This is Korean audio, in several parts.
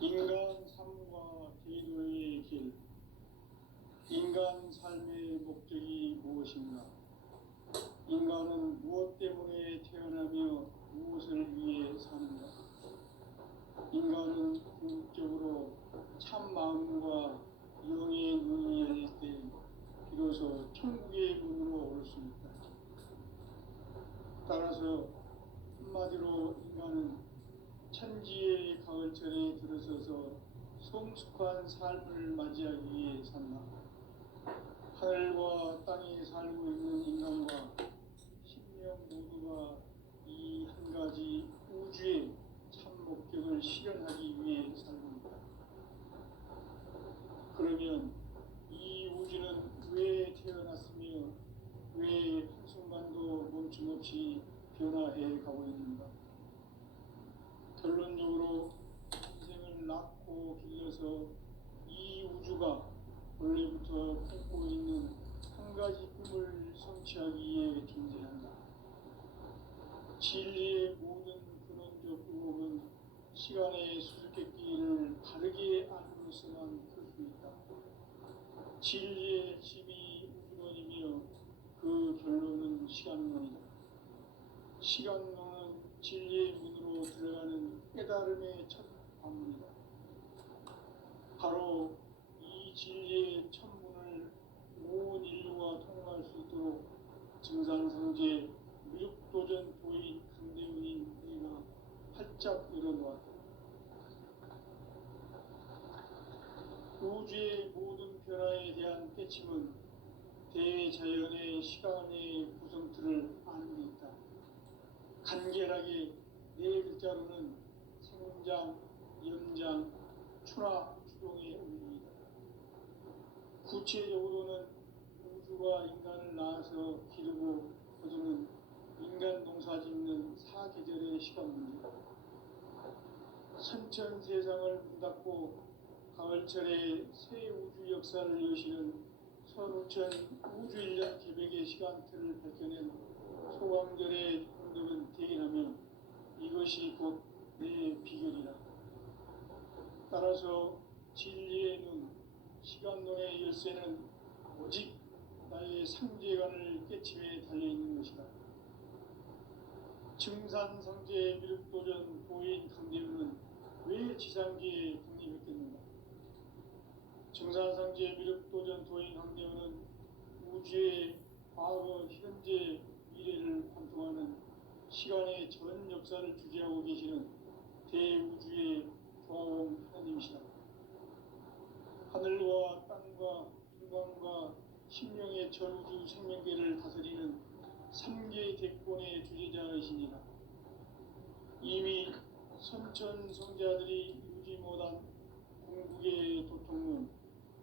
인간 삶과 계도의 길, 인간 삶의 목적이 무엇인가? 인간은 무엇 때문에 태어나며 무엇을 위해 사는가? 인간은 궁극적으로 참 마음과 영의 눈이 열릴 때 비로소 천국의 문으로 올 수 있다. 따라서 한마디로 인간은 천지의 가을철에 들어서서 성숙한 삶을 맞이하기 위해 산다. 하늘과 땅에 살고 있는 인간과 신명 모두가 이 한 가지 우주의 참 목적을 실현하기 위해 살고 있다. 그러면 이 우주는 왜 태어났으며 왜 한순간도 멈춤없이 변화해 가고 있는가? 결론적으로 인생을 낳고 길러서 이 우주가 원래부터 품고 있는 한 가지 꿈을 성취하기 위해 존재한다. 진리의 모든 근원적 의혹은 시간의 수수께끼를 바르게 알므로서만 풀 수 있다. 진리의 핵심이 우주론이며 그 결론은 시간론이다. 시간론은 진리의 문으로 들어가는 깨달음의 첫 관문이다. 바로 이 진리의 첫 문을 온 인류가 통과할 수 있도록 증산성제 무육도전 도인 강대훈인 내가 활짝 열어놓았다. 우주의 모든 변화에 대한 깨침은 대자연의 시간의 구성틀을 아는 데 있다. 간결하게 네 글자로는 생장, 연장, 추나 추동의 의미이다. 구체적으로는 우주가 인간을 낳아서 기르고 거두는 인간 농사 짓는 사계절의 시간 문제다. 선천 세상을 문닫고 가을철에 새 우주 역사를 여시는 선우천 우주일년 개백의 시간틀을 밝혀낸 소광절의 공덕은 대인하며 이것이 곧 내 비결이다. 따라서 진리의 눈, 시간론의 열쇠는 오직 나의 상제관을 깨침에 달려있는 것이다. 증산성제 미륵도전 도인 강대훈은 왜 지상계에 독립했겠는가? 증산성제 미륵도전 도인 강대훈은 우주의 과거, 현재, 미래를 관통하는 시간의 전 역사를 주재하고 계시는 대우주의 조화원 하나님이시다. 하늘과 땅과 인간과 신명의 전우주 생명계를 다스리는 3개 대권의 주재자이시니라. 이미 선천성자들이 이루지 못한 궁극의 도통문,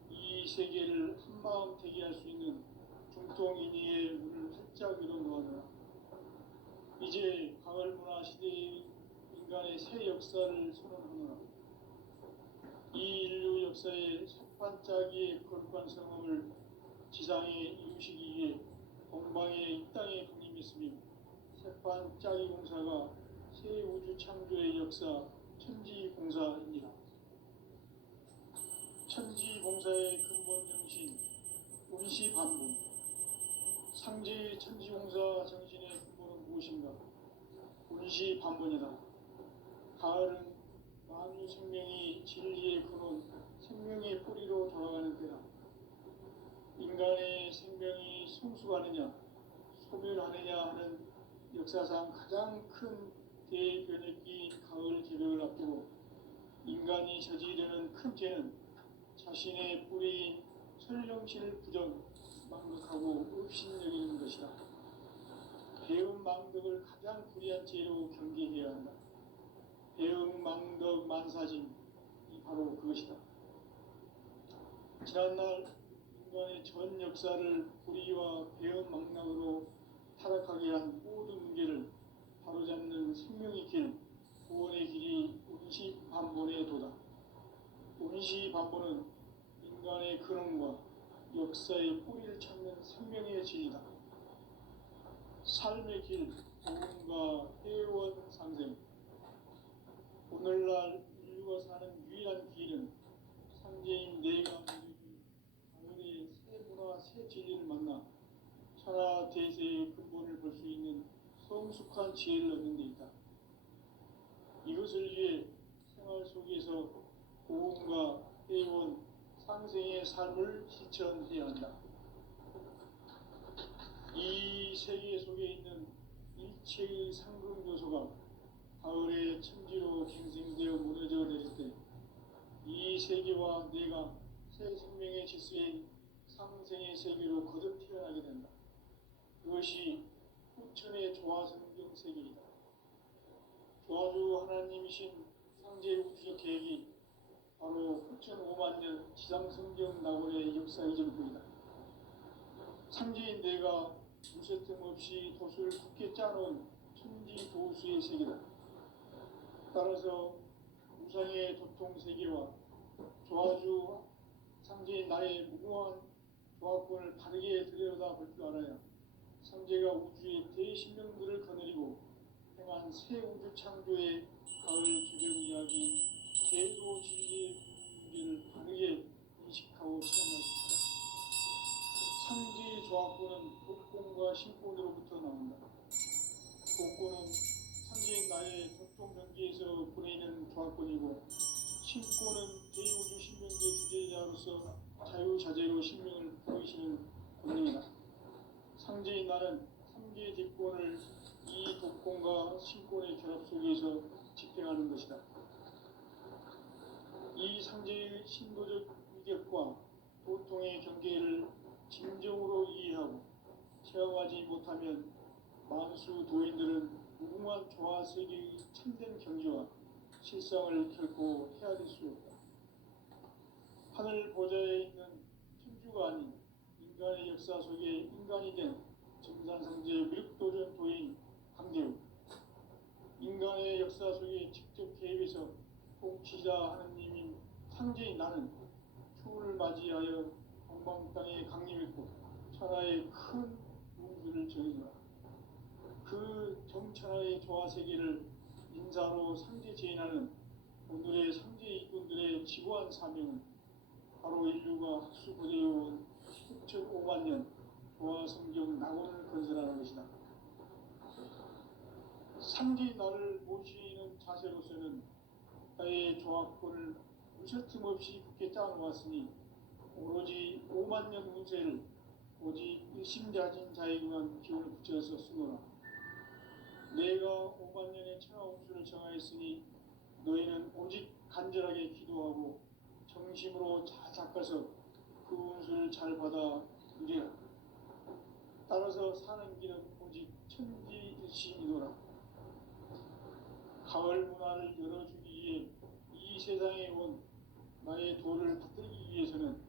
이 세계를 한마음 되게 할 수 있는 중통인의의 문을 활짝 열어놓았노라. 이제 가을문화 시대의 인간의 새 역사를 선언하노라. 이 인류 역사의 석판짜기의 거룩한 성험을 지상에 이루시기 위해 동방에 이 땅에 독립했으며 석판짜기 공사가 새 우주 창조의 역사 천지공사입니다. 천지공사의 근본 정신 운시반분. 상제의 천지공사 정신의 근본은 무엇인가? 운시반분이다. 가을은 만유 생명이 진리의 근원, 생명의 뿌리로 돌아가는 때다. 인간의 생명이 성숙하느냐, 소멸하느냐 하는 역사상 가장 큰 대변혁기인 가을 개벽을 앞두고 인간이 저지르는 큰 죄는 자신의 뿌리인 설령신을 망각하고 업신여기는 것이다. 배은망덕을 가장 불의한 죄로 경계해야 한다. 배은망덕 만사진이 바로 그것이다. 지난날 인간의 전 역사를 불의와 배은망락으로 타락하게 한 모든 문제를 바로잡는 생명의 길, 구원의 길이 운시반본의 도다. 운시반본은 인간의 근원과 역사의 뿌리를 찾는 생명의 진리다. 삶의 길, 도움과 회원 상생. 오늘날 인류가 사는 유일한 지혜를 얻는 데 있다. 이것을 위해 생활 속에서 고음과 해온 상생의 삶을 실천해야 한다. 이 세계 속에 있는 일체의 상급 요소가 가을의 천지로 갱생되어 무너져 내릴 때 이 세계와 내가 새 생명의 질서인 상생의 세계로 거듭 태어나게 된다. 그것이 후천의 조화성경 세계이다. 조화주 하나님이신 상제 우주적 계획이 바로 후천 5만 년 지상성경 낙원의 역사 이전부이다. 상제인 내가 무쇠뜸 없이 도수를 굳게 짜놓은 천지 도수의 세계다. 따라서 우상의 도통 세계와 조화주 상제인 나의 무궁한 조화권을 바르게 들여다볼 줄 알아야 상제가 우주의 대신령들을 거느리고 행한 새 우주 창조의 가을 개벽 이야기 제도 진리의 문제를 바르게 인식하고 체험할 수 있다. 상제의 조화권은 복권과 신권으로부터 나온다. 복권은 상제인 나의 도통 경계에서 보내는 조화권이고 신권은 대우주 신명계 주제자로서 자유자재로 신명을 부르시는 권능이다. 상제인 나는 3개의 대권을 이 독권과 신권의 결합 속에서 집행하는 것이다. 이 상제의 신도적 위격과 도통의 경계를 진정으로 이해하고 체험하지 못하면 만수 도인들은 무궁한 조화 세계의 참된 경지와 실상을 결코 헤아릴 수 없다. 하늘 보좌에 있는 천주가 아닌 인간의 역사 속에 인간이 된 정산상제 밀도전 도인 강대우, 인간의 역사 속에 직접 개입해서 통치자 하느님인 상제인 나는 추운을 맞이하여 동방 땅에 강림했고 천하의 큰 우주를 정해주라. 그 정천하의 조화세계를 인사로 상제 제인하는 오늘의 상제 이꾼들의 지고한 사명은 바로 인류가 학수고대해온 10,5만 년 조화성경 낙원을 건설하는 것이다. 상제인 나를 모시는 자세로서는 나의 조화권을 무셔틈 없이 굳게 짜놓았으니 오로지 5만 년 운세를 오직 일심자진 자에게만 기운을 붙여서 쓰노라. 내가 5만 년의 천하운수를 정하였으니 너희는 오직 간절하게 기도하고 정심으로 잘 닦아서 그 운수를 잘 받아 누리라. 따라서 사는 길은 오직 천지일심이노라. 가을 문화를 열어주기 위해 이 세상에 온 나의 도를 받들기 위해서는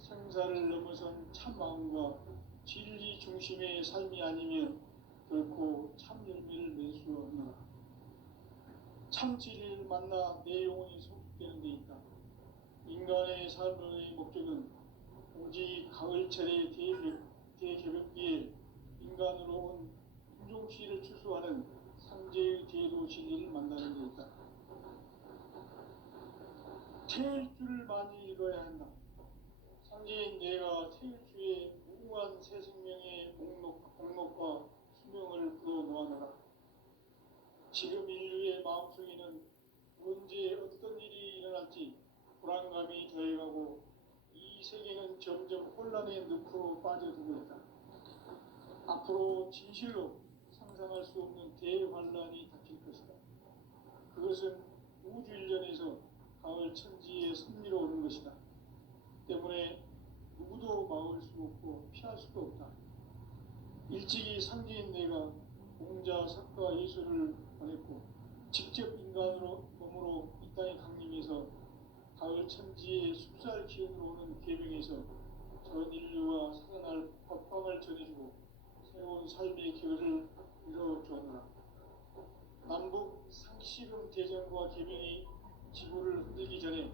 생사를 넘어선 참 마음과 진리 중심의 삶이 아니면 결코 참 열매를 맺을 수 없노라. 참 진리를 만나 내 영혼이 소극되는 데 있다. 인간의 삶의 목적은 오직 가을철의 대개벽기에 인간으로 온 인종시를 추수하는 상제의 제도 진리를 만나는 데 있다. 태일주를 많이 읽어야 한다. 상제인 내가 태일주의 무궁한 새 생명의 목록과 수명을 불어놓아노라. 지금 인류의 마음속에는 언제 어떤 일이 일어날지 불안감이 더해가고 이 세계는 점점 혼란의 늪으로 빠져들고 있다. 앞으로 진실로 상상할 수 없는 대환란이 닥칠 것이다. 그것은 우주 일련에서 가을 천지에 선미로 오는 것이다. 때문에 누구도 막을 수 없고 피할 수도 없다. 일찍이 상제인 내가 공자, 석가, 예수를 보냈고 직접 인간으로 몸으로 이 땅에 강림해서 가을 천지의 숲살 기운으로 오는 계명에서 전 인류와 살아날 법방을 전해주고 새로운 삶의 길을 이뤄주었노라. 남북 상시금 대전과 계명이 지구를 흔들기 전에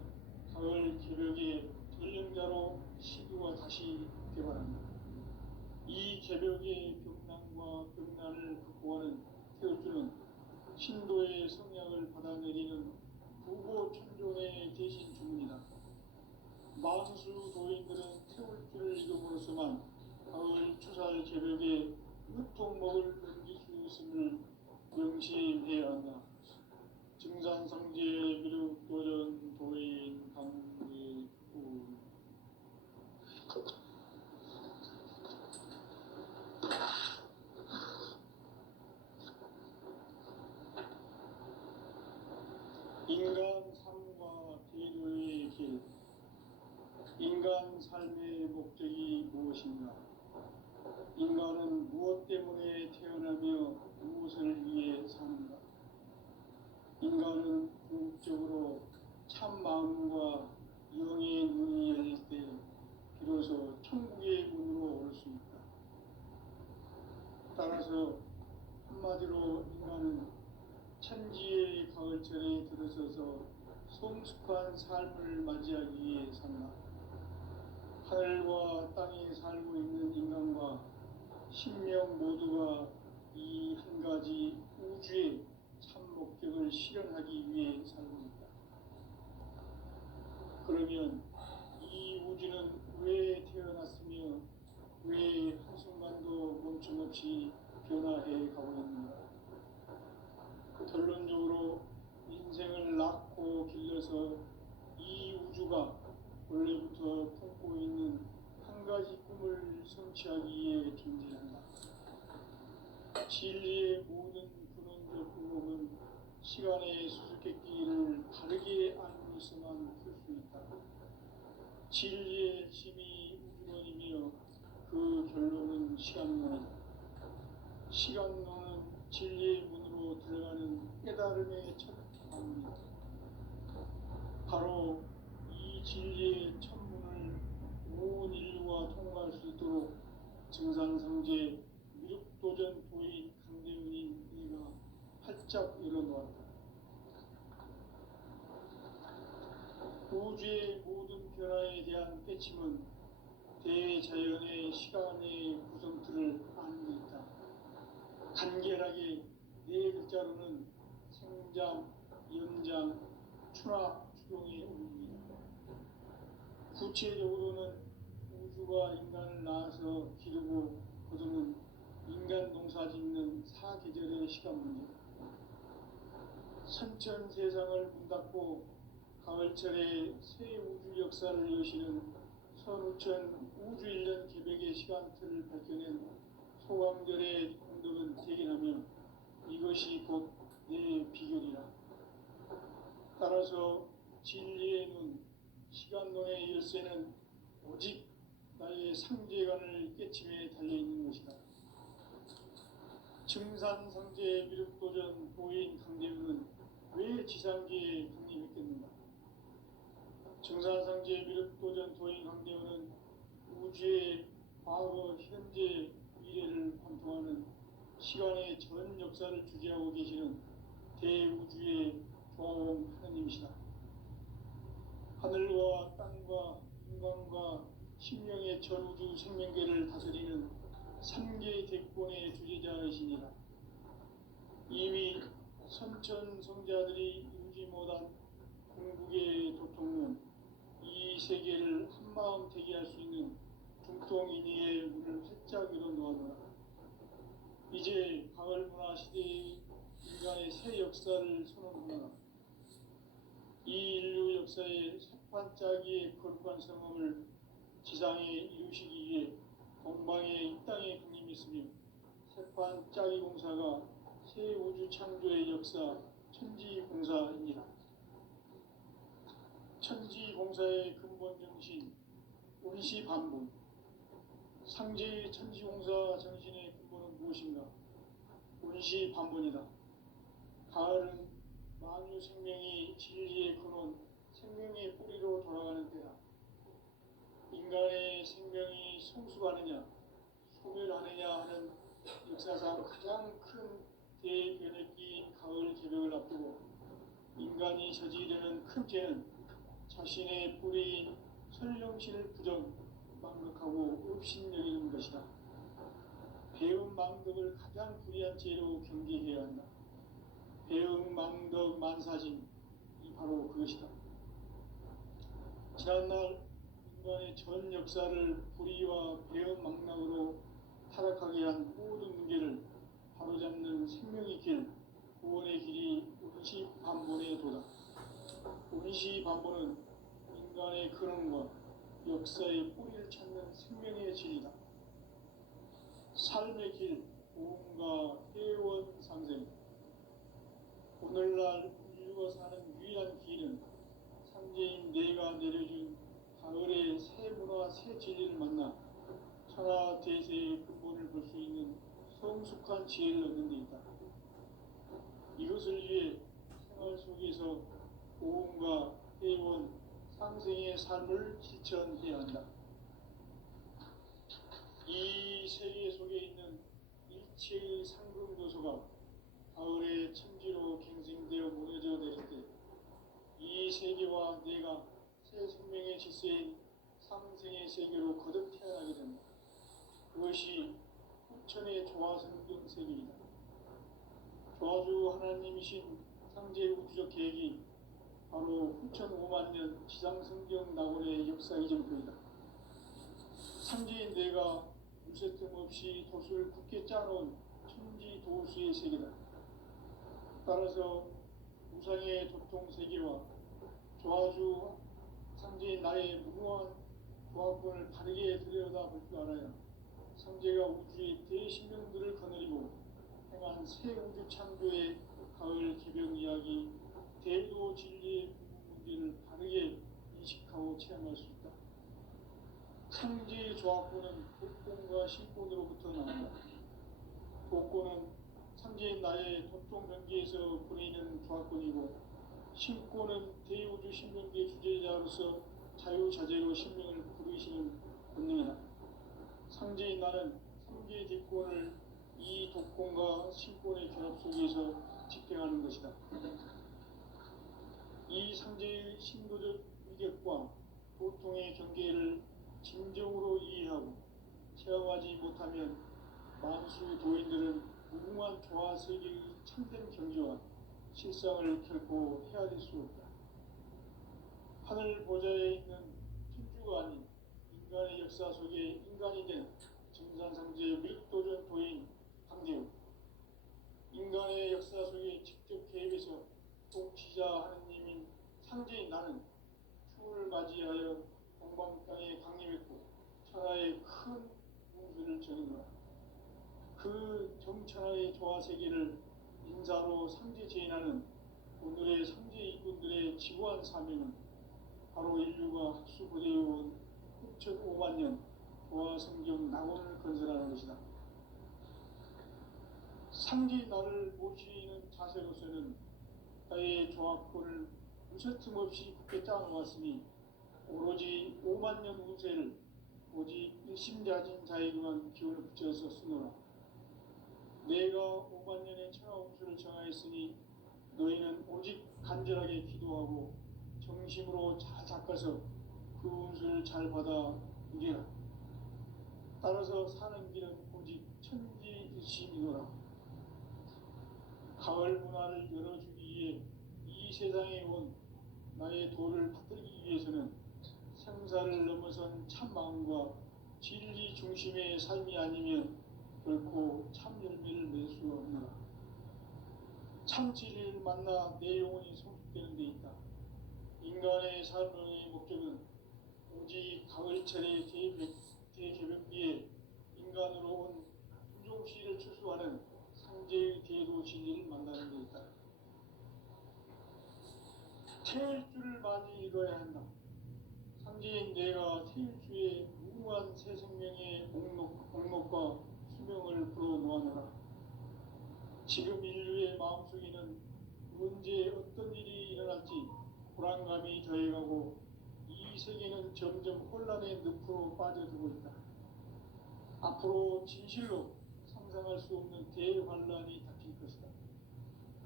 가을 개벽의 전령자로 시기와 다시 개발한다. 이 개벽의 벽난과 벽난을 극복하는 태울주는 신도의 성약을 받아내리는 부고 천존의 대신 주문이다. 만수 도인들은 태울주를 읽음으로써만 가을 추살 개벽의 으통목을 넘길 수 있음을 명심해야 한다. 증산상제 미륵도전 도인 강대구. 인간 삶과 대도의 길. 인간 삶의 목적이 무엇인가? 인간은 무엇 때문에 태어나며 무엇을 위해 사는가? 인간은 궁극적으로 참 마음과 영의 눈이 열릴 때 비로소 천국의 문으로 올 수 있다. 따라서 한마디로 인간은 천지의 가을철에 들어서서 성숙한 삶을 맞이하기 위해 산다. 하늘과 땅에 살고 있는 인간과 신명 모두가 이 한 가지 우주의 참 목적을 실현하기 위해 살고 있다. 그러면 이 우주는 왜 태어났으며 왜 한순간도 멈춤없이 변화해 가고 있는가? 결론적으로 인생을 낳고 길러서 이 우주가 원래부터 품고 있는 한 가지 꿈을 성취하기 위해 존재한다. 진리의 모든 근원적 의혹은 시간의 수수께끼를 바르게 알고 있어만 풀 수 있다. 진리의 핵심이 우주론이며 그 결론은 시간론이다. 시간론은 진리의 문으로 들어가는 깨달음의 첫 방문이다. 바로 이 진리의 첫 문을 온 인류가 통과할 수 있도록 증산상제 미륵도전 도인 강대훈인 이가 활짝 열어놓았다. 우주의 모든 변화에 대한 깨침은 대자연의 시간의 구성틀을 아는 데 있다. 간결하게 네 글자로는 생장, 연장, 추락, 추동의 원리이다. 구체적으로는 우주가 인간을 낳아서 기르고 거두는 인간 농사 짓는 사계절의 시간 문제. 선천 세상을 문 닫고 가을철에 새 우주 역사를 여시는 선우천 우주 1년 계백의 시간틀을 밝혀낸 소강절의 공덕은 대견하며 이것이 곧 내 비결이라. 따라서 진리의 눈, 시간론의 열쇠는 오직 나의 상제관을 깨침에 달려있는 것이다. 증산상제 미륵도전 도인 강대훈은 왜 지상계에 강림했겠는가? 증산상제 미륵도전 도인 강대훈은 우주의 과거, 현재, 미래를 관통하는 시간의 전 역사를 주재하고 계시는 대우주의 조화원 하느님이시다. 하늘과 땅과 인간과 신명의 전우주 생명계를 다스리는 3계 대권의 주재자이시니라. 이미 선천 성자들이 이루지 못한 궁극의 도통론, 이 세계를 한마음 되게 할 수 있는 중통인의의 문을 활짝 열어놓아노라. 이제 가을 문화 시대의 인간의 새 역사를 선언하노라. 이 인류 역사의 새판짜기의 거룩한 성험을 지상에 이루시기 위해 동방의 이 땅에 강림했으며 새판짜기 공사가 새 우주 창조의 역사 천지공사입니다. 천지공사의 근본 정신 운시반복. 상제의 천지공사 정신의 근본은 무엇인가? 운시반복이다. 가을은 만유 생명이 진리의 근원, 생명의 뿌리로 돌아가는 때다. 인간의 생명이 성숙하느냐, 소멸하느냐 하는 역사상 가장 큰 대변혁기인 가을 개벽을 앞두고 인간이 저지르는 큰 죄는 자신의 뿌리인 설령신을 부정, 망각하고 업신여기는 것이다. 배움 망덕을 가장 불의한 죄로 경계해야 한다. 배움 망덕 만사진, 이 바로 그것이다. 지난날 인간의 전 역사를 불의와 배움 망락으로 타락하게 한 모든 문제를 바로잡는 생명의 길, 구원의 길이 운시반본에 도다. 운시반본은 인간의 근원과 역사의 뿌리를 찾는 생명의 진리다. 삶의 길, 보험과 회원 상생. 오늘날 인류가 사는 유일한 길은 삼재인 내가 내려준 가을의 새 문화, 새 진리를 만나 천하 대세의 근본을 볼 수 있는 성숙한 지혜를 얻는 데 있다. 이것을 위해 생활 속에서 보험과 회원, 상생의 삶을 실천해야 한다. 이 세계 속에 있는 일체의 상금 요소가 가을의 천지로 갱생되어 무너져 내릴 때 이 세계와 내가 새 생명의 질서인 상생의 세계로 거듭 태어나게 된다. 그것이 후천의 조화성경 세계이다. 조화주 하나님이신 상제 우주적 계획이 바로 후천 5만 년 지상성경 낙원의 역사 이정표이다. 상제인 내가 물새 틈 없이 도수를 굳게 짜놓은 천지 도수의 세계다. 따라서 우상의 도통 세계와 조화주 상제인 나의 무궁한 조화권을 바르게 들여다볼 줄 알아야 상제가 우주의 대신령들을 거느리고 행한 새 우주 창조의 가을 개변 이야기, 대도 진리의 문제를 바르게 인식하고 체험할 수 있다. 상제의 조화권은 독권과 신권으로부터 나온다. 독권은 상제인 나의 도통 경계에서 보내는 조화권이고, 신권은 대우주 신명기의 주제자로서 자유자재로 신명을 부르시는 본능이다. 상제인 나는 상제의 뒷권을 이 독권과 신권의 결합 속에서 집행하는 것이다. 이 상제의 신도적 위력과 도통의 경계를 진정으로 이해하고 체험하지 못하면 만수 도인들은 무궁한 조화 세계의 참된 경지와 실상을 결코 헤아릴 수 없다. 하늘 보좌에 있는 천주가 아닌 인간의 역사 속에 인간이 된 정산상제 밀도전 도인 강대우, 인간의 역사 속에 직접 개입해서 통치자 하느님인 상제인 나는 추을 맞이하여 동방 땅에 강림했고 천하의 큰 운수를 전했노라. 그 정천하의 조화세계를 인사로 상제 제인하는 오늘의 상제 이군들의 지구한 사명은 바로 인류가 학수고대해온 6,5만 년 조화성경 낙원을 건설하는 것이다. 상제의 나를 모시는 자세로서는 나의 조화권을 무쇠틈 없이 굳게 짜놓았으니 오로지 5만 년 운세를 오직 일심자진 자에게만 기운을 붙여서 쓰노라. 내가 5만 년의 천하 운수를 정하였으니 너희는 오직 간절하게 기도하고 정심으로 잘 닦아서 그 운수를 잘 받아 누리라. 따라서 사는 길은 오직 천지일심이노라. 가을 문화를 열어주기 위해 이 세상에 온 나의 도를 받들기 위해서는 생사를 넘어선 참 마음과 진리 중심의 삶이 아니면 결코 참 열매를 맺을 수 없노라. 참 진리를 만나 내 영혼이 성숙되는 데 있다. 인간의 삶의 목적은 오직 가을철의 대개벽기에 인간으로 온 품종시를 추수하는 상제의 대도 진리를 만나는 데 있다. 태일주를 많이 읽어야 한다. 상제인 내가 태일주의 무궁한 새 생명의 목록과 수명을 불어놓아노라. 지금 인류의 마음속에는 언제 어떤 일이 일어날지 불안감이 더해가고 이 세계는 점점 혼란의 늪으로 빠져들고 있다. 앞으로 진실로 상상할 수 없는 대환란이 닥칠 것이다.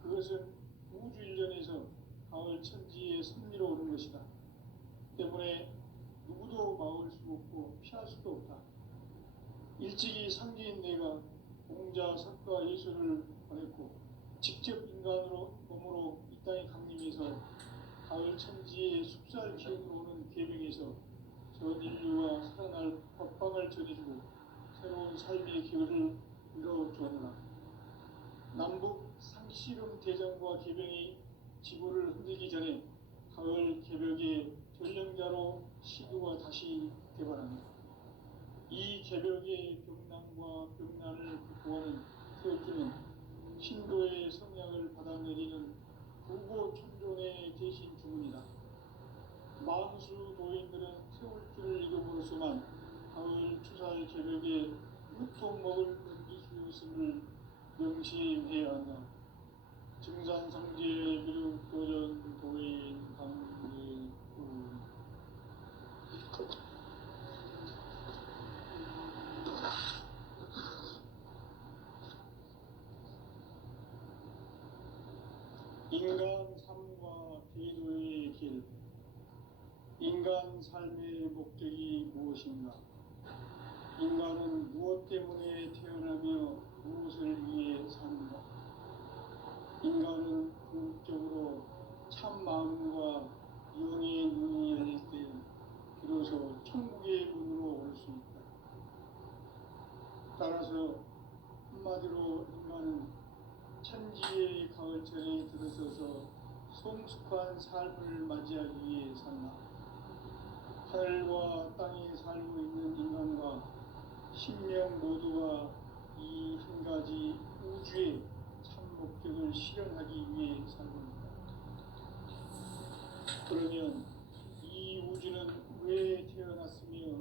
그것은 우주 일련에서 가을 천지의 섭리로 오는 것이다. 때문에 누구도 막을 수 없고 피할 수도 없다. 일찍이 상제인 내가 공자, 석가, 예수를 보냈고 직접 인간으로 몸으로 이 땅에 강림해서 가을 천지의 숙살 기운으로 오는 계명에서 전 인류가 살아날 법방을 전해주고 새로운 삶의 기회를 이뤄주었노라. 남북 상씨름 대전과 개병이 지구를 흔들기 전에 가을 개벽의 전령자로 시구가 다시 개발합니다. 이 개벽의 병난과 병난을 극복하는 태극기는 신도의 성약을 받아내리는 부고 천존의 대신 주문이다. 만수 도인들은 태울기를 이름으로서만 가을 추살 개벽에 유통 먹을 이수였음을 명심해야 한다. 증산성제 미륵도전 도인 강례 인간 삶과 기도의 길. 인간 삶의 목적이 무엇인가? 인간은 무엇 때문에 태어나며 무엇을 위해 사는가? 인간은 궁극적으로 참 마음과 영의 눈이 열릴 때 비로소 천국의 문으로 올 수 있다. 따라서 한마디로 인간은 천지의 가을철에 들어서서 성숙한 삶을 맞이하기 위해 산다. 하늘과 땅에 살고 있는 인간과 신명 모두가 이 한 가지 우주의 참 목적을 실현하기 위해 살고 있다. 그러면 이 우주는 왜 태어났으며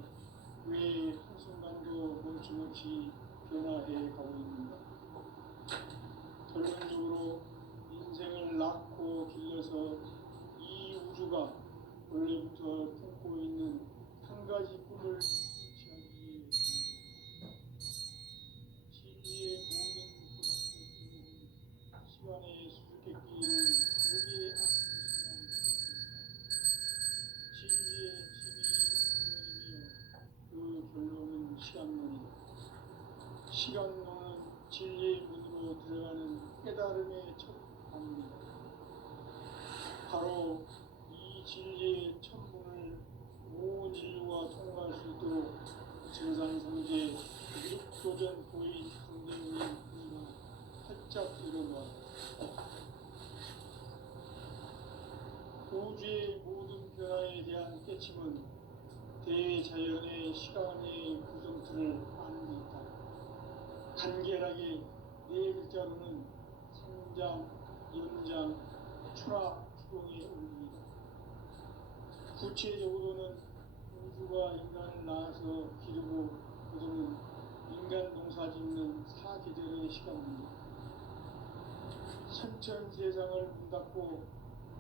왜 한순간도 멈춤없이 변화해 가고 있는가? 결론적으로 인생을 낳고 길러서 이 우주가 원래부터 품고 있는 한 가지 꿈을 성취하기 위해 진리의 모든 고정된 시간의 수수께끼를 다르게 안고 있으면 진리의 힘이 우선이며 그 결론은 시간론이다. 시간론은 진리의 문으로 들어가는 깨달음의 첫 방문이다. 바로 이 진리의 첫 문을 온 인류가 통과할 수 있도록 증산성제 미륵도전 도인 강대우의 문을 활짝 열어놓았다. 우주의 모든 변화에 대한 깨침은 대자연의 시간의 구성틀을 아는 데 있다. 간결하게 네 글자로는 생장, 연장, 추락, 추동의 원리이다. 구체적으로는 우주가 인간을 낳아서 기르고 거두는 인간 농사 짓는 사계절의 시간입니다. 선천 세상을 문 닫고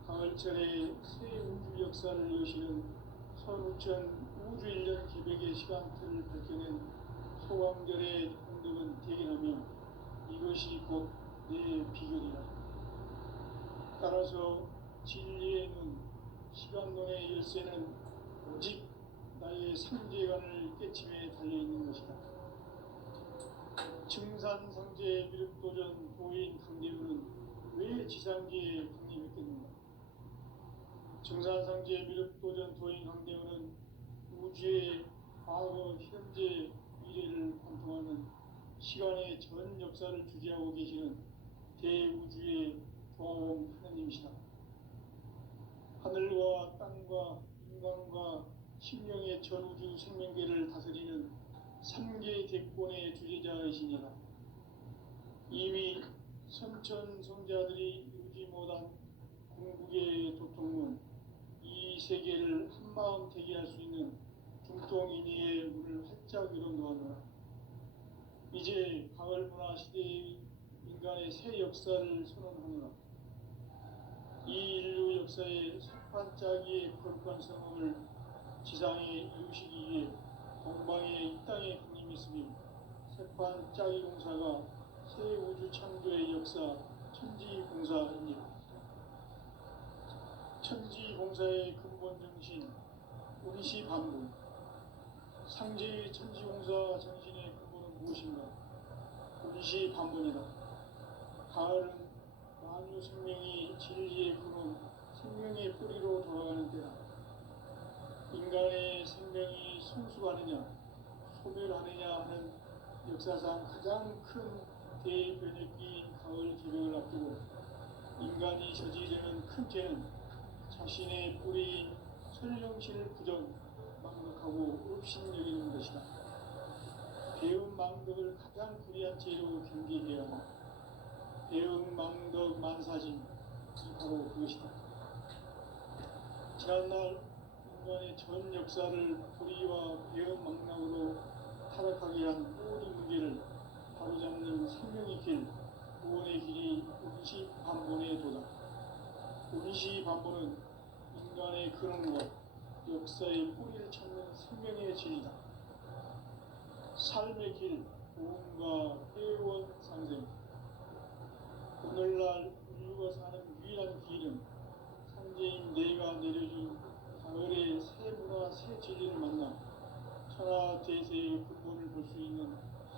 가을철에 새 우주 역사를 여시는 선우천 우주 1년 기백의 시간틀을 밝혀낸 소광절의 공덕은 대견하며 이것이 곧 내 비결이라. 따라서 진리의 눈, 시간론의 열쇠는 오직 나의 상제관을 깨침에 달려있는 것이다. 증산상제 미륵도전 도인 강대우는 왜 지상계에 강림했겠는가? 증산상제 미륵도전 도인 강대우는 우주의 과거, 현재, 미래를 관통하는 시간의 전 역사를 주재하고 계시는 대우주의 도화원 하느님이시다. 하늘과 땅과 인간과 신령의 전우주 생명계를 다스리는 3개 대권의 주제자이시니라. 이미 선천성자들이 이루지 못한 궁극의 도통문, 이 세계를 한마음 되게 할 수 있는 중통인의의 문을 활짝 열어놓았노라. 이제 가을 문화 시대의 인간의 새 역사를 선언하노라. 이 인류 역사의 석판짜기의 거룩한 성험을 지상에 이루시기 위해 동방에 이 땅에 강림했으며 석판짜기 공사가 새 우주 창조의 역사 천지공사입니다. 천지공사의 근본 정신 운시반복. 상제의 천지공사 정신의 근본은 무엇인가? 운시반복이다. 가을은 만유 생명이 진리의 근원, 생명의 뿌리로 돌아가는 때다. 인간의 생명이 성숙하느냐, 소멸하느냐 하는 역사상 가장 큰 대변혁기 가을 개벽을 앞두고 인간이 저지르는 큰 죄는 자신의 뿌리인 설령실을 부정망덕하고 업신여기는 것이다. 배은망덕을 가장 불의한 죄로 경계해야 한다. 배은망덕 만사짐이 바로 그것이다. 지난날 인간의 전 역사를 불의와 배은망덕으로 타락하게 한 모든 문제를 바로잡는 생명의 길, 구원의 길이 운시반본에 도다. 운시반본은 인간의 근원과 역사의 뿌리를 찾는 생명의 진리다. 삶의 길, 구원과 회원 상생. 오늘날 인류가 사는 유일한 길은 상제인 내가 내려준 가을의 새 문화, 새 진리를 만나 천하 대세의 근본을 볼 수 있는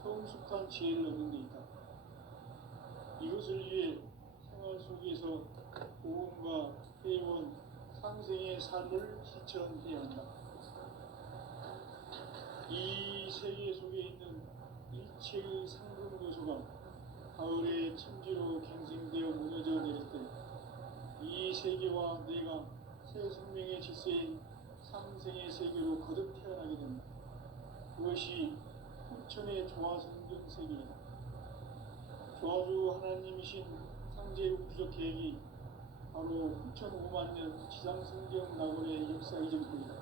성숙한 지혜를 얻는 데 있다. 이것을 위해 생활 속에서 고음과 회원, 상생의 삶을 실천해야 한다. 이 세계 속에 있는 일체의 상금 요소가 가을의 천지로 갱생되어 무너져 내릴 때 이 세계와 내가 새 생명의 질서인 상생의 세계로 거듭 태어나게 된다. 그것이 후천의 조화성경 세계이다. 조화주 하나님이신 상제 우주적 계획이 바로 후천 5만 년 지상성경 낙원의 역사 이전부이다.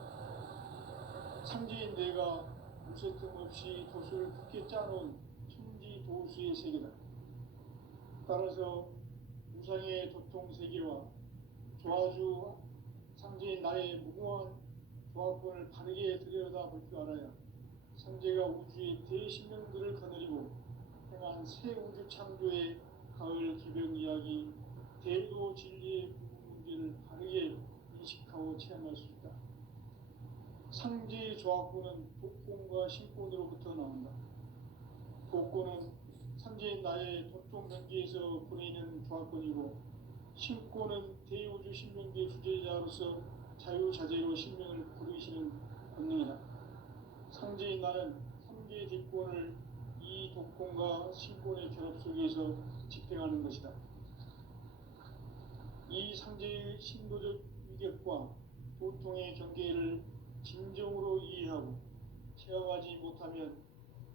상제인 내가 무쇠 틈 없이 도수를 굳게 짜놓은 천지 도수의 세계다. 따라서 우상의 도통 세계와 조화주 상제인 나의 무궁한 조화권을 바르게 들여다볼 줄 알아야 상제가 우주의 대신명들을 거느리고 행한 새 우주 창조의 가을 기병 이야기, 대도 진리의 문제를 바르게 인식하고 체험할 수 있다. 상제의 조화권은 독권과 신권으로부터 나온다. 독권은 상제인 나의 도통 경계에서 보내는 조화권이고, 신권은 대우주 신명계의 주제자로서 자유자재로 신명을 부르시는 권능이다. 상제인 나는 3개의 뒷권을 이 독권과 신권의 결합 속에서 집행하는 것이다. 이 상제의 신도적 위격과 도통의 경계를 진정으로 이해하고 체험하지 못하면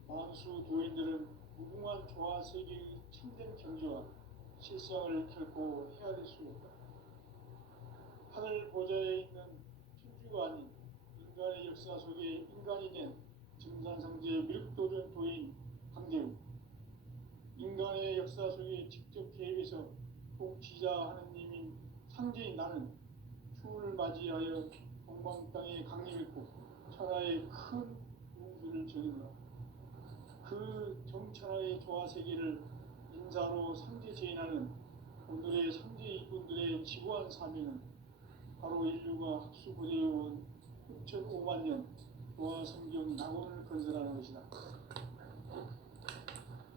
만수 도인들은 무궁한 조화 세계의 참된 경지와 실상을 결코 헤아릴 수 없다. 하늘 보좌에 있는 천주가 아닌 인간의 역사 속에 인간이 된 증산상제의 밀도전 도인 강대우, 인간의 역사 속에 직접 개입해서 통치자 하느님인 상제인 나는 추운을 맞이하여 동방 땅에 강림했고 천하의 큰 우주를 정의하라. 그 정천하의 조화 세계를 인사로 상제 제인하는 오늘의 상제 이분들의 지구한 사명은 바로 인류가 학수고대해온 6,5만 년 조화 성경 낙원을 건설하는 것이다.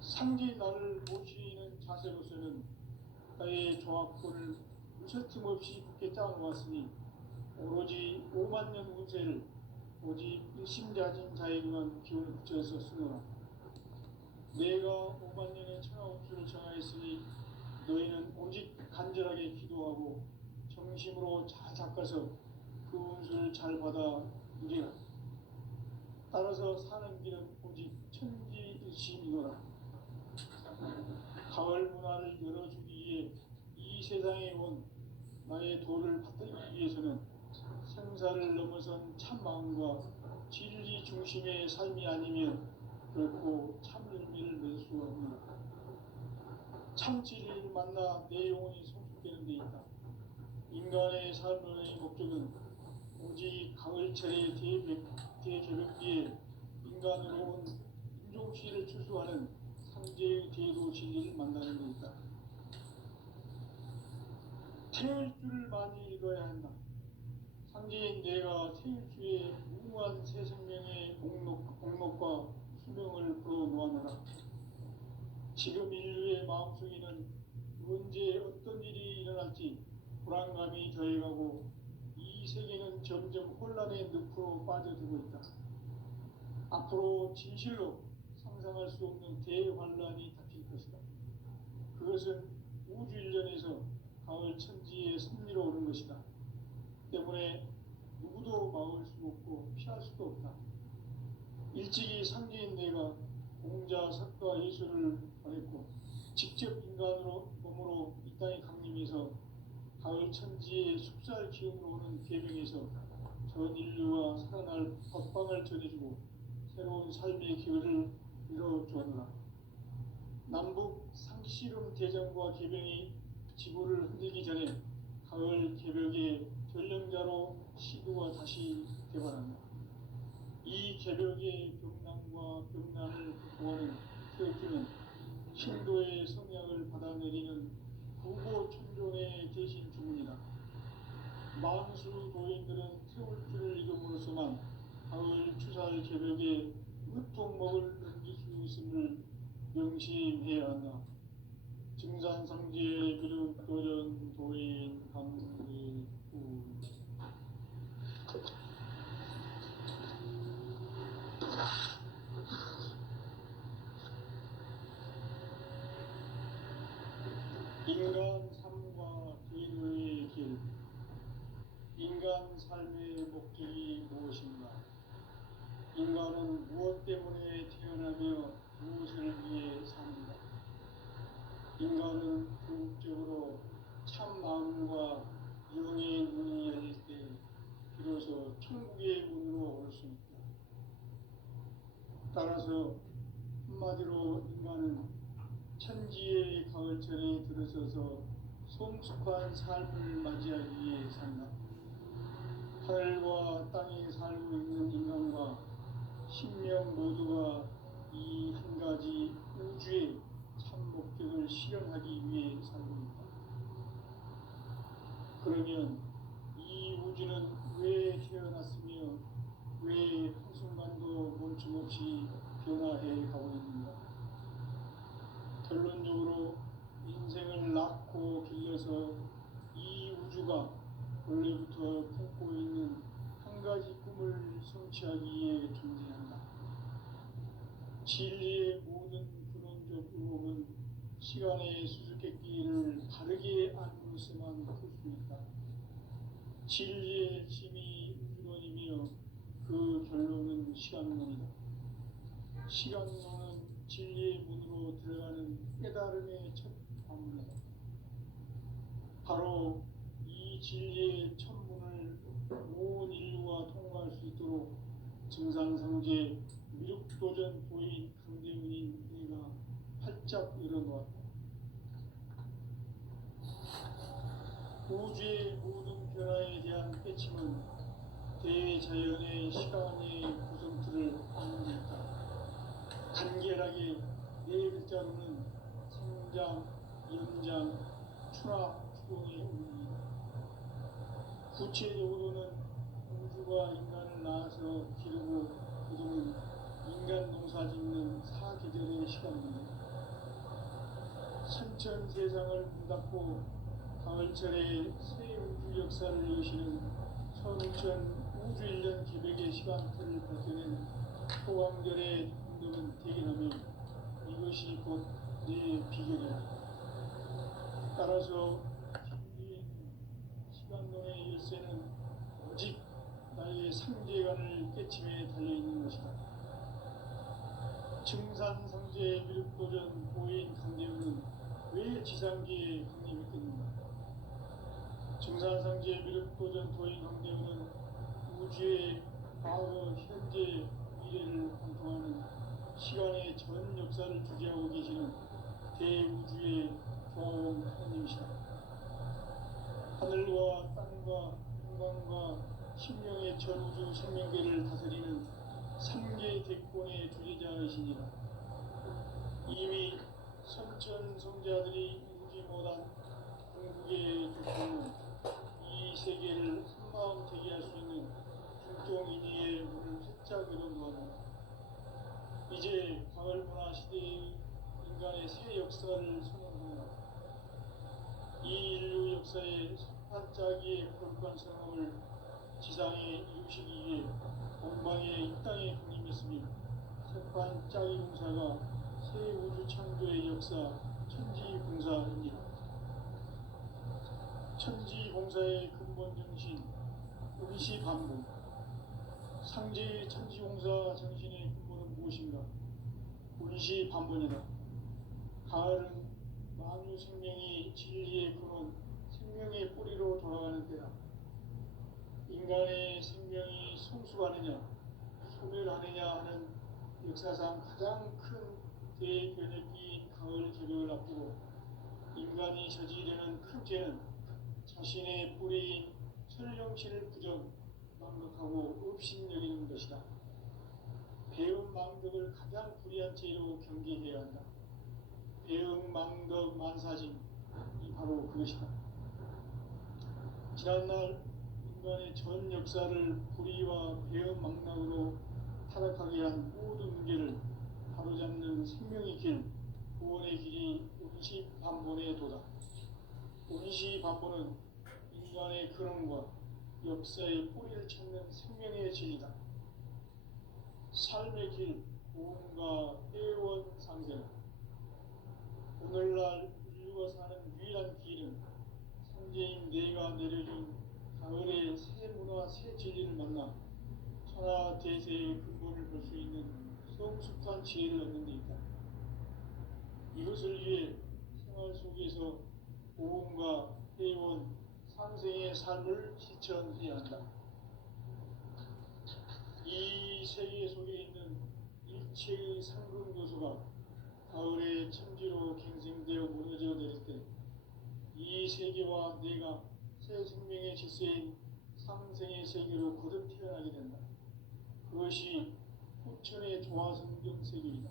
상제 나를 모시는 자세로서는 나의 조화권을 무쇠틈 없이 굳게 짜놓았으니 오로지 5만 년 운세를 오직 일심자진 자에게만 기운을 붙여서 쓰노라. 내가 5만 년의 천하 운수를 정하였으니 너희는 오직 간절하게 기도하고 정심으로 잘 닦아서 그 운수를 잘 받아 누리라. 따라서 사는 길은 오직 천지일심이노라. 가을 문화를 열어주기 위해 이 세상에 온 나의 도를 받들기 위해서는 생사를 넘어선 참마음과 진리 중심의 삶이 아니면 결코 참 열매를 맺을 수가 없느니라. 참 진리를 만나 내 영혼이 성숙되는 데 있다. 인간의 삶의 목적은 오직 가을철의 대개벽기에 인간으로 온 인종시를 추수하는 상제의 대도 진리를 만나는 데 있다. 태일 줄을 많이 읽어야 한다. 상제인 내가 태일주의 무궁한 새 생명의 목록과 수명을 풀어놓아노라. 지금 인류의 마음속에는 언제 어떤 일이 일어날지 불안감이 더해가고 이 세계는 점점 혼란의 늪으로 빠져들고 있다. 앞으로 진실로 상상할 수 없는 대환란이 닥칠 것이다. 그것은 우주 일련에서 가을 천지의 섭리로 오는 것이다. 때문에 누구도 막을 수 없고 피할 수도 없다. 일찍이 상계인 내가 공자, 석가, 예수를 보냈고 직접 인간으로 몸으로 이 땅에 강림해서 가을 천지의 숲살 기운으로 오는 계명에서 전 인류와 살아날 법방을 전해주고 새로운 삶의 기회를 이뤄주었노라. 남북 상씨름 대전과 계명이 지구를 흔들기 전에 가을 개벽의 전령자로 시구가 다시 개발한다. 이 개벽의 병난과 병난을 극복하는 태극기는 신도의 성향을 받아내리는 부고 천존의 대신 주문이다. 만수 도인들은 태울 줄을 이름으로서만 가을 추살 개벽에 으통먹을 넘길 수 있음을 명심해야 한다. 증산상제 비륵도전 도인 감리구 인간 삶과 개인의 길. 인간 삶의 목적이 무엇인가? 인간은 무엇 때문에 태어나며 무엇을 위해 사는가? 인간은 궁극적으로 참 마음과 영의 문이 열릴 때 비로소 천국의 문으로 올 수 있다. 따라서 한마디로 인간은 천지의 가을철에 들어서서 성숙한 삶을 맞이하기 위해 산다. 하늘과 땅에 살고 있는 인간과 신명 모두가 이 한 가지 우주의 참 목적을 실현하기 위해 살고 있다. 그러면 이 우주는 왜 태어났으며 왜 한순간도 멈춤없이 변화해 가고 있는가? 결론적으로 인생을 낳고 길러서 이 우주가 원래부터 품고 있는 한 가지 꿈을 성취하기 위해 존재한다. 진리의 모든 근원적 의혹은 시간의 수수께끼를 바르게 안으로서만 풀 수 있다. 진리의 힘이 우주론이며 그 결론은 시간론이다. 시간론은 진리의 문으로 들어가는 깨달음의 첫 관문이다. 바로 이 진리의 첫 문을 온 인류가 통과할 수 있도록 증산상제 미륵도전 도인 강대문인 내가 활짝 열어놓았다. 우주의 모든 변화에 대한 깨침은 대자연의 시간의 구성틀을 안는다. 간결하게 네 글자로는 성장, 연장, 추락, 추동의 의미이다. 구체적으로는 우주가 인간을 낳아서 기르고 거두는 인간 농사 짓는 사계절의 시간입니다. 선천 세상을 문닫고 가을철에 새 우주 역사를 여시는 선우천 우주 1년 기백의 시간틀을 밝혀낸 소강절의 운동은 대견하며 이것이 곧 내 비결이다. 따라서 진리의 시간론의 열쇠는 오직 나의 상제관을 깨침에 달려있는 것이다. 증산상제 미륵도전 보인 강대우는 왜 지상계에 강림했겠는가? 증산상제 미륵도전 도인 강대우는 우주의 과거, 현재, 미래를 관통하는 시간의 전 역사를 주재하고 계시는 대우주의 교황 하나님이시다. 하늘과 땅과 인간과 신령의 전우주 생명계를 다스리는 3개 대권의 주재자이시니라. 이미 선천 성자들이 이루지 못한 궁극의 죽음은 이 세계를 한마음 되게 할 수 있는 중종인의의 문을 활짝 열어놓았다. 이제 가을 문화 시대의 인간의 새 역사를 선언하노라. 이 인류 역사의 반짝이의 거룩한 성함을 지상에 이루시기 위해 본방에 이 땅에 강림했으며 첫 반짝이 용사가 새 우주 창조의 역사 천지봉사입니다. 천지봉사의 근본 정신, 의시반복. 상제의 천지봉사 정신의 근본은 무엇인가? 의시반복이다. 가을은 만유 생명이 진리의 근원, 생명의 뿌리로 돌아가는 때다. 인간의 생명이 성숙하느냐, 소멸하느냐 하는 역사상 가장 큰 대변혁이 가을 개벽을 앞두고 인간이 저지르는 큰 죄는 자신의 뿌리인 설령신을 부정, 망각하고 업신여기는 것이다. 배음 망덕을 가장 불의한 죄로 경계해야 한다. 배음 망덕 만사짐이 바로 그것이다. 지난날 인간의 전 역사를 불의와 배음 망락으로 타락하게 한 모든 문제를 바로잡는 생명의 길, 구원의 길이 운시반본의 도다. 운시반본은 인간의 근원과 역사의 뿌리를 찾는 생명의 진리다. 삶의 길, 구원과 애원 상생. 오늘날 인류가 사는 유일한 길은 상제인 내가 내려준 가을의 새 문화, 새 진리를 만나 천하 대세의 근본을 볼 수 있는 성숙한 지혜를 얻는 데 있다. 이것을 위해 생활 속에서 보험과 회원, 상생의 삶을 실천해야 한다. 이 세계 속에 있는 일체의 상급 요소가 가을의 천지로 갱생되어 무너져 내릴 때 이 세계와 내가 새 생명의 질서인 상생의 세계로 거듭 태어나게 된다. 그것이 후천의 조화성경 세계이다.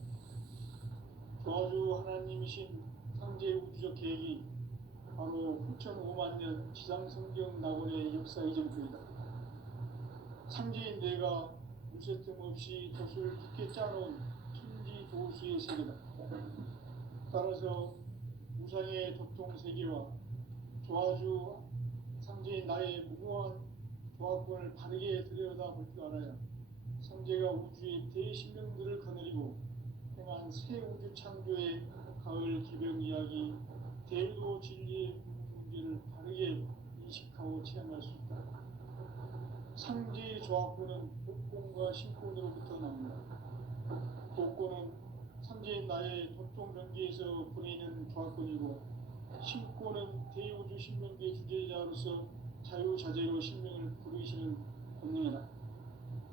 조화주 하나님이신 상제 우주적 계획이 바로 후천 5만 년 지상성경 낙원의 역사 이전표이다. 상제인 내가 무쇠틈 없이 돛을 굳게 짜놓은 천지 도수의 세계다. 따라서 우상의 도통 세계와 조화주 상제인 나의 무모한 조화권을 바르게 들여다볼 줄 알아야 상제가 우주의 대신명들을 거느리고 행한 새 우주 창조의 가을 기병 이야기, 대도 진리의 문제를 바르게 인식하고 체험할 수 있다. 상제의 조화권은 복권과 신권으로부터 나온다. 복권은 상제인 나의 도통 경계에서 보내는 조화권이고, 신권은 대우주 신명계 주제자로서 자유자재로 신명을 부르시는 권능이다.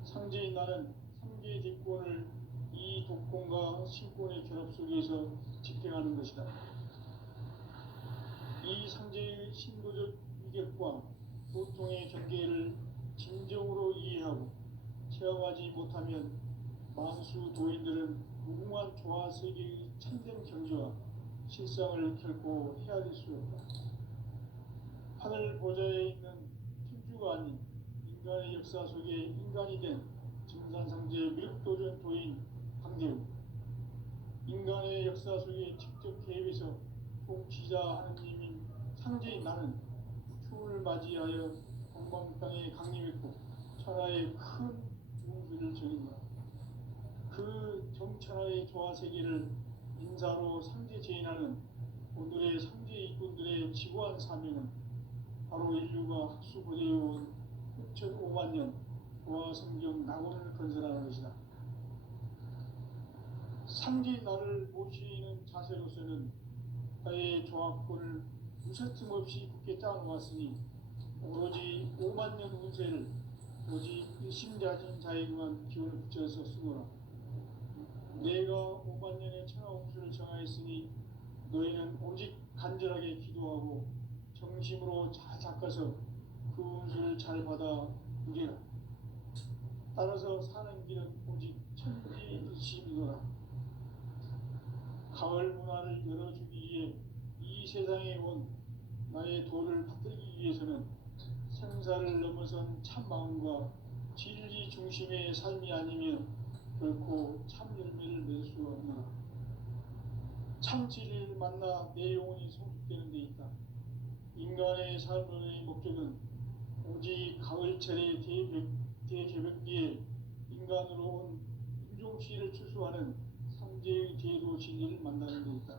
상제인 나는 상제의 뒷권을 이 독권과 신권의 결합 속에서 집행하는 것이다. 이 상제의 신도적 위격과 보통의 경계를 진정으로 이해하고 체험하지 못하면 만수 도인들은 무궁한 조화세계의 참된 경지와 실상을 결코 헤아릴 수 없다. 하늘 보좌에 있는天주가 아닌 인간의 역사 속에 인간이 된 증산상제 미륵도전 도인 황대우, 인간의 역사 속에 직접 개입해서 통치자 하느님인 상제인 나는 추운을 맞이하여 동방 땅에 강림했고 천하의 큰 우주를 정인다. 그 정천하의 조화세계를 인사로 상제 제인하는 오늘의 상제 일꾼들의 지구한 사명은 바로 인류가 학수고대해온 6,5만 년 조화성경 낙원을 건설하는 것이다. 상제인 나를 모시는 자세로서는 나의 조화권을 무쇠틈 없이 굳게 짜놓았으니 오로지 5만 년 운세를 오직 일심자진 자에게만 기운을 붙여서 쓰노라. 내가 5만 년의 천하 운수를 정하였으니 너희는 오직 간절하게 기도하고 정심으로 잘 닦아서 그 운수를 잘 받아 누리라. 따라서 사는 길은 오직 천지일심이노라. 가을 문화를 열어주기 위해 이 세상에 온 나의 도를 받들기 위해서는 생사를 넘어선 참마음과 진리 중심의 삶이 아니면 결코 참 열매를 낼 수 없노라. 참 진리를 만나 내 영혼이 성숙되는 데 있다. 인간의 삶의 목적은 오직 가을철의 대개벽기에 인간으로 온 인종시를 추수하는 상제의 대도 진리를 만나는 데 있다.